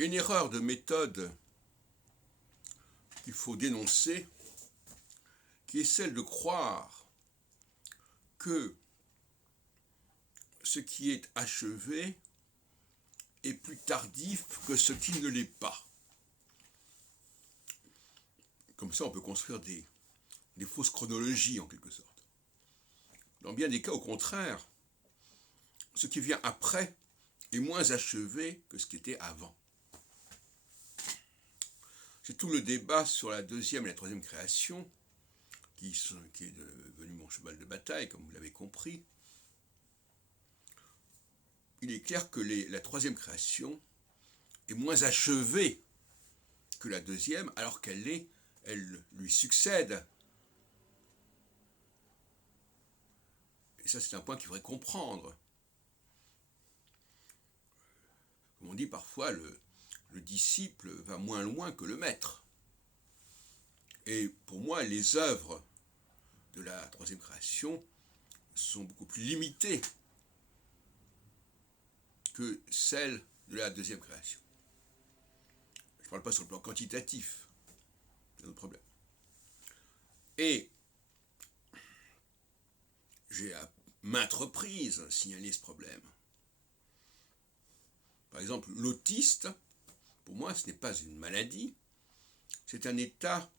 Il y a une erreur de méthode qu'il faut dénoncer, qui est celle de croire que ce qui est achevé est plus tardif que ce qui ne l'est pas. Comme ça, on peut construire des fausses chronologies, en quelque sorte. Dans bien des cas, au contraire, ce qui vient après est moins achevé que ce qui était avant. C'est tout le débat sur la deuxième et la troisième création, qui est devenu mon cheval de bataille, comme vous l'avez compris. Il est clair que la troisième création est moins achevée que la deuxième, alors qu'elle lui succède. Et ça, c'est un point qu'il faudrait comprendre. Comme on dit parfois, le disciple va moins loin que le maître. Et pour moi, les œuvres de la troisième création sont beaucoup plus limitées que celles de la deuxième création. Je ne parle pas sur le plan quantitatif, c'est un autre problème. Et j'ai à maintes reprises signalé ce problème. Par exemple, l'autiste, pour moi, ce n'est pas une maladie, c'est un état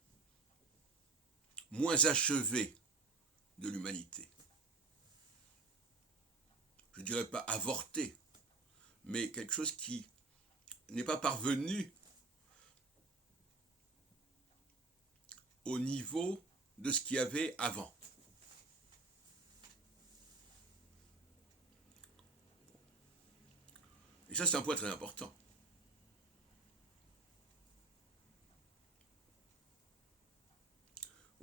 moins achevé de l'humanité. Je ne dirais pas avorté, mais quelque chose qui n'est pas parvenu au niveau de ce qu'il y avait avant. Et ça, c'est un point très important.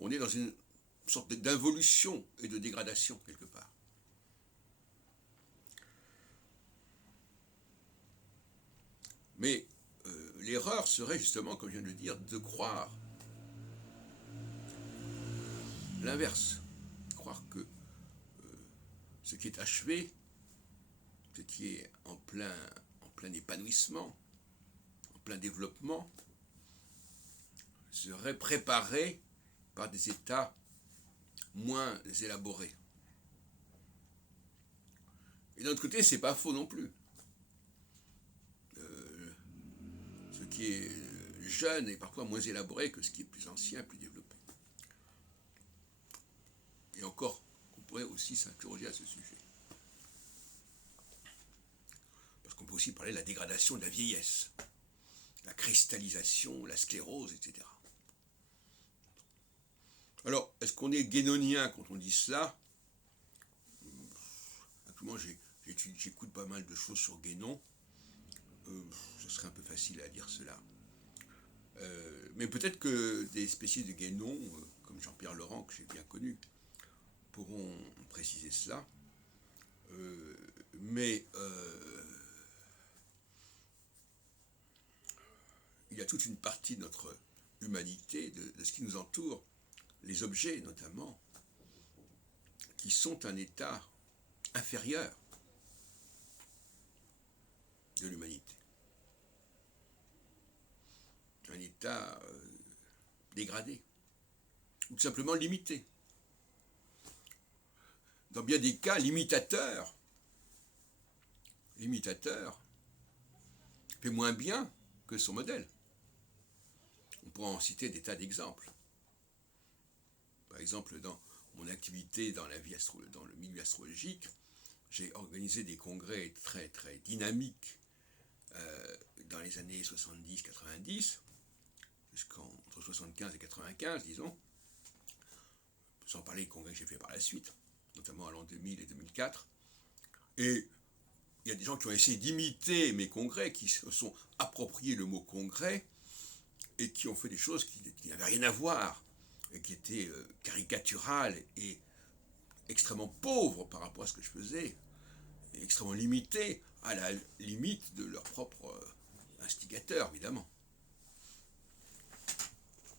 On est dans une sorte d'involution et de dégradation, quelque part. Mais l'erreur serait justement, comme je viens de le dire, de croire l'inverse. Croire que ce qui est achevé, ce qui est en plein épanouissement, en plein développement, serait préparé par des états moins élaborés. Et d'un autre côté, c'est pas faux non plus. Ce qui est jeune est parfois moins élaboré que ce qui est plus ancien, plus développé. Et encore, on pourrait aussi s'interroger à ce sujet. Parce qu'on peut aussi parler de la dégradation de la vieillesse, la cristallisation, la sclérose, etc. Alors, est-ce qu'on est guénonien quand on dit cela? Actuellement, j'écoute pas mal de choses sur Guénon. Ce serait un peu facile à dire cela. Mais peut-être que des spécialistes de Guénon, comme Jean-Pierre Laurent, que j'ai bien connu, pourront préciser cela. Mais il y a toute une partie de notre humanité, de ce qui nous entoure, les objets notamment, qui sont un état inférieur de l'humanité. Un état dégradé, ou tout simplement limité. Dans bien des cas, l'imitateur fait moins bien que son modèle. On pourra en citer des tas d'exemples. Par exemple, dans mon activité dans le milieu astrologique, j'ai organisé des congrès très très dynamiques dans les années 70-90, entre 75 et 95, disons, sans parler des congrès que j'ai fait par la suite, notamment à l'an 2000 et 2004. Et il y a des gens qui ont essayé d'imiter mes congrès, qui se sont appropriés le mot congrès, et qui ont fait des choses qui n'avaient rien à voir, et qui étaient caricaturales et extrêmement pauvres par rapport à ce que je faisais, et extrêmement limitées, à la limite de leur propre instigateur, évidemment.